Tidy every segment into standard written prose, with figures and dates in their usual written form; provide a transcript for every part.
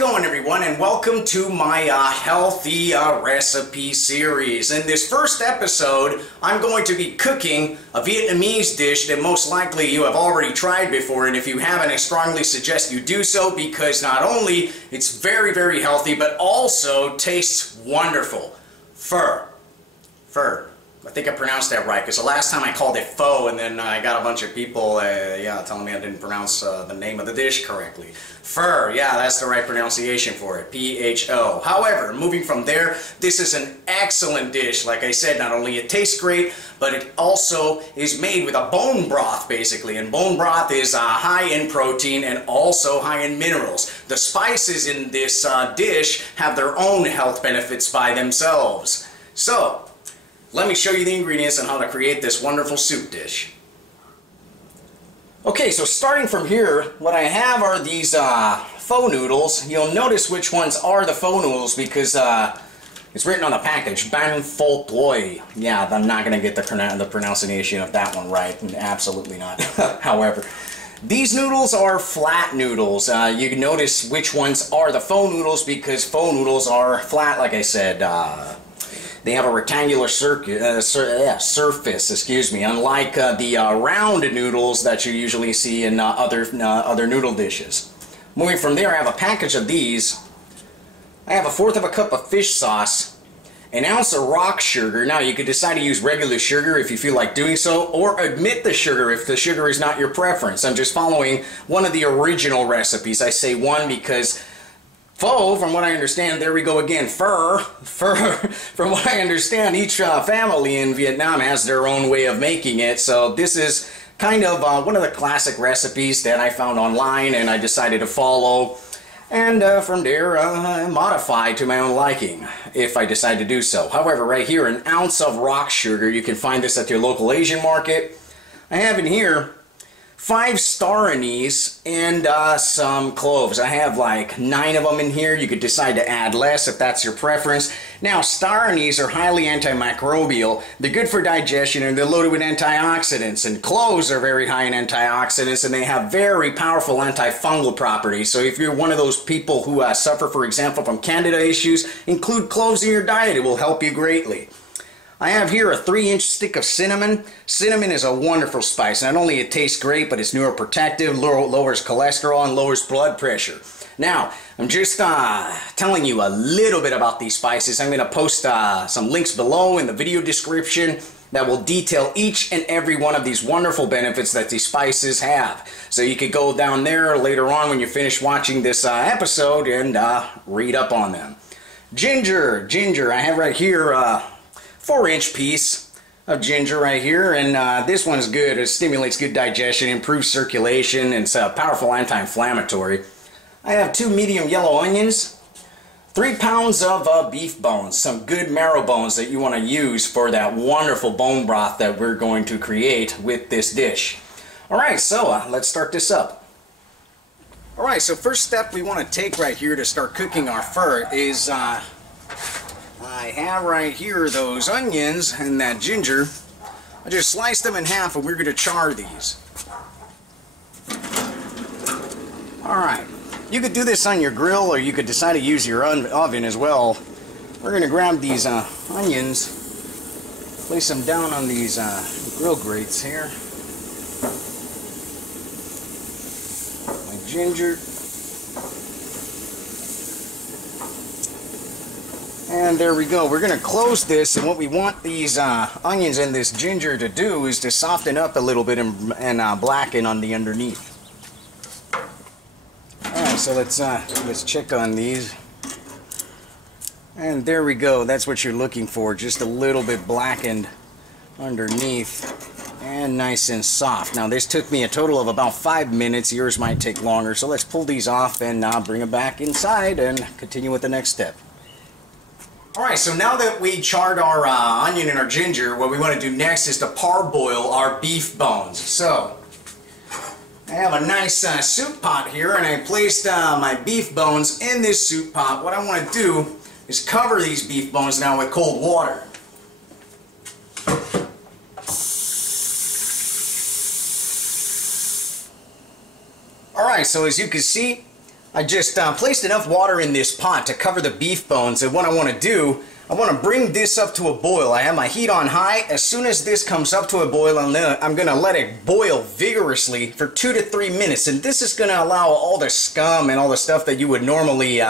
going, everyone, and welcome to my healthy recipe series. In this first episode, I'm going to be cooking a Vietnamese dish that most likely you have already tried before, and if you haven't, I strongly suggest you do so because not only it's very, very healthy, but also tastes wonderful. Pho. I think I pronounced that right, because the last time I called it pho, and then I got a bunch of people telling me I didn't pronounce the name of the dish correctly. Pho, yeah, that's the right pronunciation for it, P-H-O. However, moving from there, this is an excellent dish. Like I said, not only it tastes great, but it also is made with a bone broth, basically, and bone broth is high in protein and also high in minerals. The spices in this dish have their own health benefits by themselves. So, let me show you the ingredients and how to create this wonderful soup dish. Okay, so starting from here, what I have are these pho noodles. You'll notice which ones are the pho noodles because it's written on the package, banh pho toi. Yeah, I'm not going to get the pronunciation of that one right. Absolutely not. However, these noodles are flat noodles. You can notice which ones are the pho noodles because pho noodles are flat, like I said. They have a rectangular surface, unlike the round noodles that you usually see in other noodle dishes. Moving from there, I have a package of these. I have 1/4 cup of fish sauce, an ounce of rock sugar. Now, you could decide to use regular sugar if you feel like doing so, or omit the sugar if the sugar is not your preference. I'm just following one of the original recipes. I say one because pho, from what I understand, there we go again, pho, from what I understand, each family in Vietnam has their own way of making it, so this is kind of one of the classic recipes that I found online and I decided to follow, and from there modify to my own liking, if I decide to do so. However, right here, an ounce of rock sugar. You can find this at your local Asian market. I have in here 5 star anise and some cloves. I have like 9 of them in here. You could decide to add less if that's your preference. Now, star anise are highly antimicrobial. They're good for digestion and they're loaded with antioxidants. And cloves are very high in antioxidants and they have very powerful antifungal properties. So if you're one of those people who suffer, for example, from candida issues, include cloves in your diet. It will help you greatly. I have here a 3-inch stick of cinnamon. Cinnamon is a wonderful spice. Not only it tastes great, but it's neuroprotective, lowers cholesterol, and lowers blood pressure. Now, I'm just telling you a little bit about these spices. I'm going to post some links below in the video description that will detail each and every one of these wonderful benefits that these spices have. So you could go down there later on when you finish watching this episode and read up on them. Ginger. I have right here 4-inch piece of ginger right here, and this one's good. It stimulates good digestion, improves circulation, and it's a powerful anti-inflammatory. I have 2 medium yellow onions, 3 pounds of beef bones, some good marrow bones that you want to use for that wonderful bone broth that we're going to create with this dish. Alright, so let's start this up. Alright, so first step we want to take right here to start cooking our pho is I have right here those onions and that ginger. I just sliced them in half and we're going to char these. Alright, you could do this on your grill or you could decide to use your oven as well. We're going to grab these onions, place them down on these grill grates here. My ginger. And there we go. We're going to close this, and what we want these onions and this ginger to do is to soften up a little bit and blacken on the underneath. Alright, so let's check on these. And there we go. That's what you're looking for. Just a little bit blackened underneath and nice and soft. Now this took me a total of about 5 minutes. Yours might take longer. So let's pull these off and bring them back inside and continue with the next step. Alright, so now that we charred our onion and our ginger, what we want to do next is to parboil our beef bones. So, I have a nice soup pot here, and I placed my beef bones in this soup pot. What I want to do is cover these beef bones now with cold water. Alright, so as you can see, I just placed enough water in this pot to cover the beef bones, and what I want to do, I want to bring this up to a boil. I have my heat on high. As soon as this comes up to a boil, I'm going to let it boil vigorously for 2 to 3 minutes, and this is going to allow all the scum and all the stuff that you would normally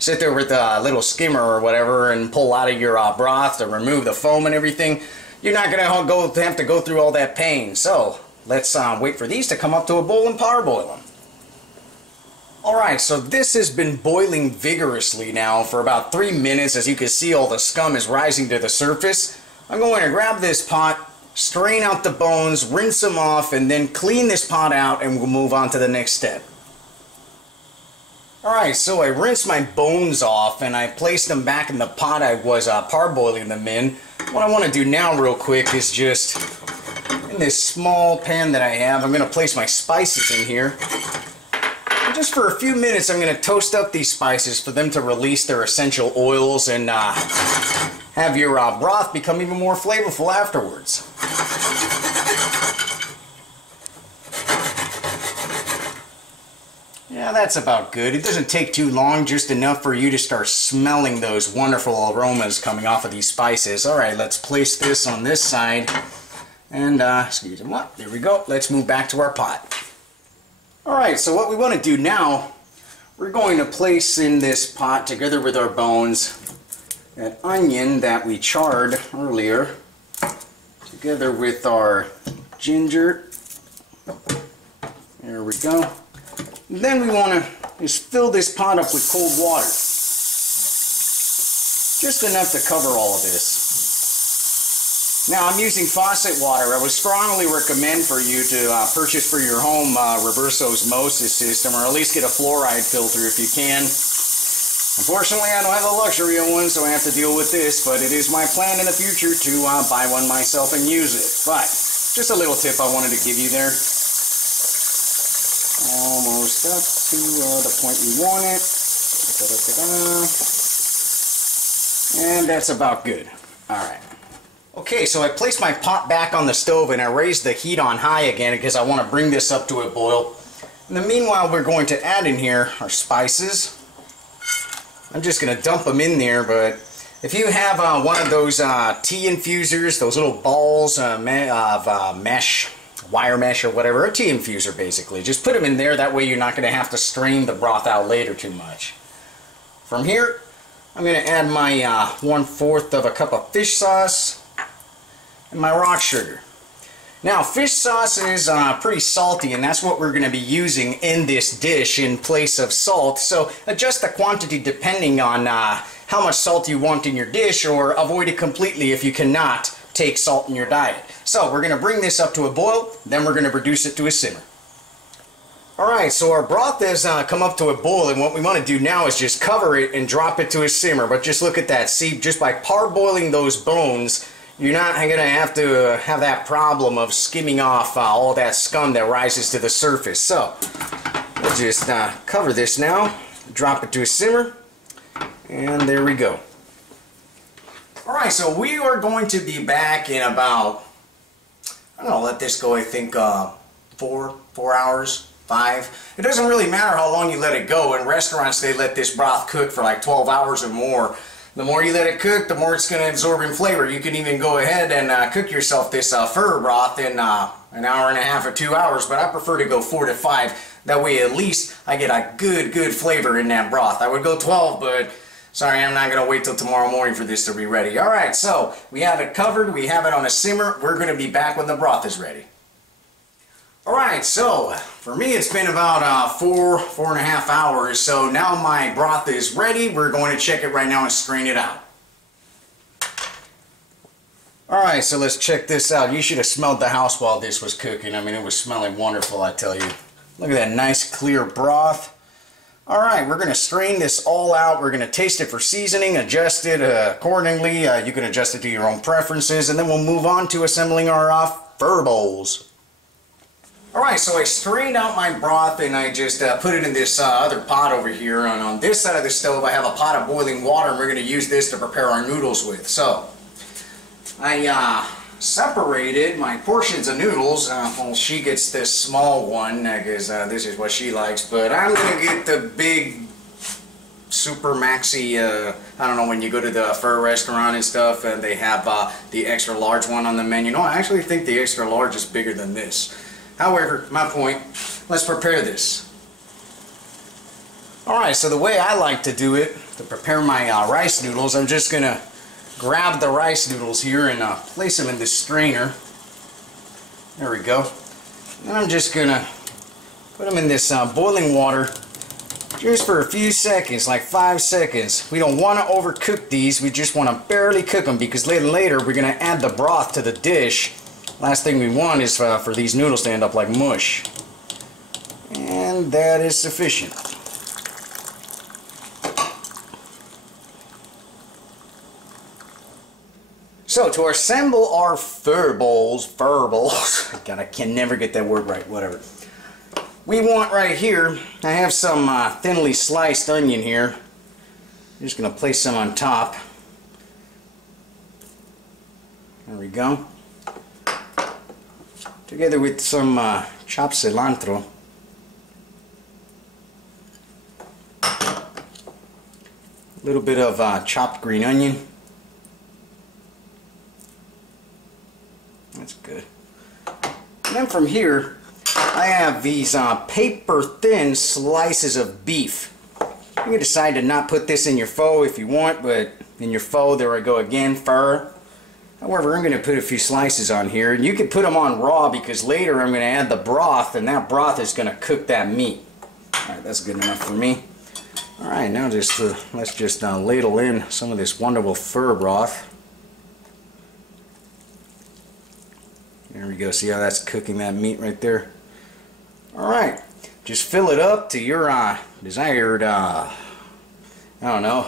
sit there with a little skimmer or whatever and pull out of your broth to remove the foam and everything. You're not going to have to go through all that pain. So let's wait for these to come up to a boil and parboil them. Alright, so this has been boiling vigorously now for about 3 minutes. As you can see, all the scum is rising to the surface. I'm going to grab this pot, strain out the bones, rinse them off, and then clean this pot out, and we'll move on to the next step. Alright, so I rinsed my bones off and I placed them back in the pot I was parboiling them in. What I want to do now real quick is just, in this small pan that I have, I'm going to place my spices in here. And just for a few minutes I'm going to toast up these spices for them to release their essential oils and have your broth become even more flavorful afterwards. Yeah, that's about good. It doesn't take too long, just enough for you to start smelling those wonderful aromas coming off of these spices. Alright, let's place this on this side. And, excuse me, there we go. Let's move back to our pot. Alright, so what we want to do now, we're going to place in this pot, together with our bones, that onion that we charred earlier, together with our ginger. There we go. And then we want to just fill this pot up with cold water. Just enough to cover all of this. Now I'm using faucet water. I would strongly recommend for you to purchase for your home reverse osmosis system, or at least get a fluoride filter if you can. Unfortunately, I don't have the luxury of one, so I have to deal with this, but it is my plan in the future to buy one myself and use it. But just a little tip I wanted to give you there. Almost up to the point we want it. And that's about good. Alright. Okay, so I placed my pot back on the stove and I raised the heat on high again because I want to bring this up to a boil. In the meanwhile, we're going to add in here our spices. I'm just going to dump them in there, but if you have one of those tea infusers, those little balls of mesh, wire mesh or whatever, a tea infuser basically, just put them in there. That way you're not going to have to strain the broth out later too much. From here, I'm going to add my 1/4 of a cup of fish sauce and my rock sugar. Now, fish sauce is pretty salty, and that's what we're going to be using in this dish in place of salt. So adjust the quantity depending on how much salt you want in your dish, or avoid it completely if you cannot take salt in your diet. So we're going to bring this up to a boil, then we're going to reduce it to a simmer. Alright, so our broth has come up to a boil, and what we want to do now is just cover it and drop it to a simmer. But just look at that. See, just by parboiling those bones, you're not going to have that problem of skimming off all that scum that rises to the surface. So, we'll just cover this now, drop it to a simmer, and there we go. Alright, so we are going to be back in about, I don't know, let this go, I think 4 hours. 5. It doesn't really matter how long you let it go. In restaurants, they let this broth cook for like 12 hours or more. The more you let it cook, the more it's going to absorb in flavor. You can even go ahead and cook yourself this pho broth in an hour and a half or 2 hours, but I prefer to go 4 to 5. That way at least I get a good flavor in that broth. I would go 12, but sorry, I'm not going to wait till tomorrow morning for this to be ready. Alright, so we have it covered. We have it on a simmer. We're going to be back when the broth is ready. Alright, so for me it's been about 4.5 hours, so now my broth is ready. We're going to check it right now and strain it out. Alright, so let's check this out. You should have smelled the house while this was cooking. I mean, it was smelling wonderful, I tell you. Look at that nice clear broth. Alright, we're going to strain this all out. We're going to taste it for seasoning, adjust it accordingly. You can adjust it to your own preferences, and then we'll move on to assembling our pho bowls. Alright, so I strained out my broth and I just put it in this other pot over here. And on this side of the stove I have a pot of boiling water, and we're going to use this to prepare our noodles with. So, I separated my portions of noodles. Well, she gets this small one because this is what she likes, but I'm gonna get the big super maxi, I don't know, when you go to the pho restaurant and stuff and they have the extra large one on the menu. No, I actually think the extra large is bigger than this. However, my point, let's prepare this. Alright, so the way I like to do it, to prepare my rice noodles, I'm just gonna grab the rice noodles here and place them in this strainer. There we go. And I'm just gonna put them in this boiling water just for a few seconds, like 5 seconds. We don't want to overcook these, we just want to barely cook them because later we're going to add the broth to the dish. Last thing we want is for these noodles to end up like mush. And that is sufficient. So to assemble our pho bowls, God, I can never get that word right, whatever. We want right here, I have some thinly sliced onion here. I'm just going to place some on top. There we go. Together with some chopped cilantro. A little bit of chopped green onion. That's good. And then from here, I have these paper thin slices of beef. You can decide to not put this in your pho if you want, but in your pho, there I go again, pho. However, I'm going to put a few slices on here, and you can put them on raw because later I'm going to add the broth, and that broth is going to cook that meat. Alright, that's good enough for me. Alright, now just let's just ladle in some of this wonderful pho broth. There we go, see how that's cooking that meat right there? Alright, just fill it up to your desired, I don't know,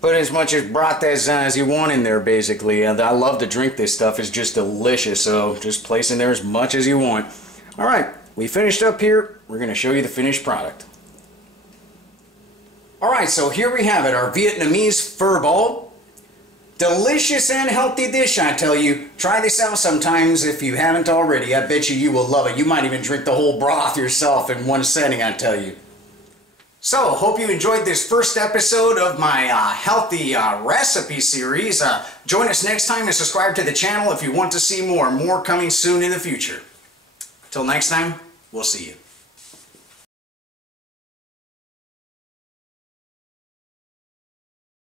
put as much as broth as you want in there basically. And I love to drink this stuff, it's just delicious, so just place in there as much as you want. Alright, we finished up here, we're going to show you the finished product. Alright, so here we have it, our Vietnamese pho bowl. Delicious and healthy dish, I tell you. Try this out sometimes if you haven't already. I bet you will love it. You might even drink the whole broth yourself in one setting, I tell you. So, hope you enjoyed this first episode of my healthy recipe series. Join us next time and subscribe to the channel if you want to see more. More coming soon in the future. Till next time, we'll see you.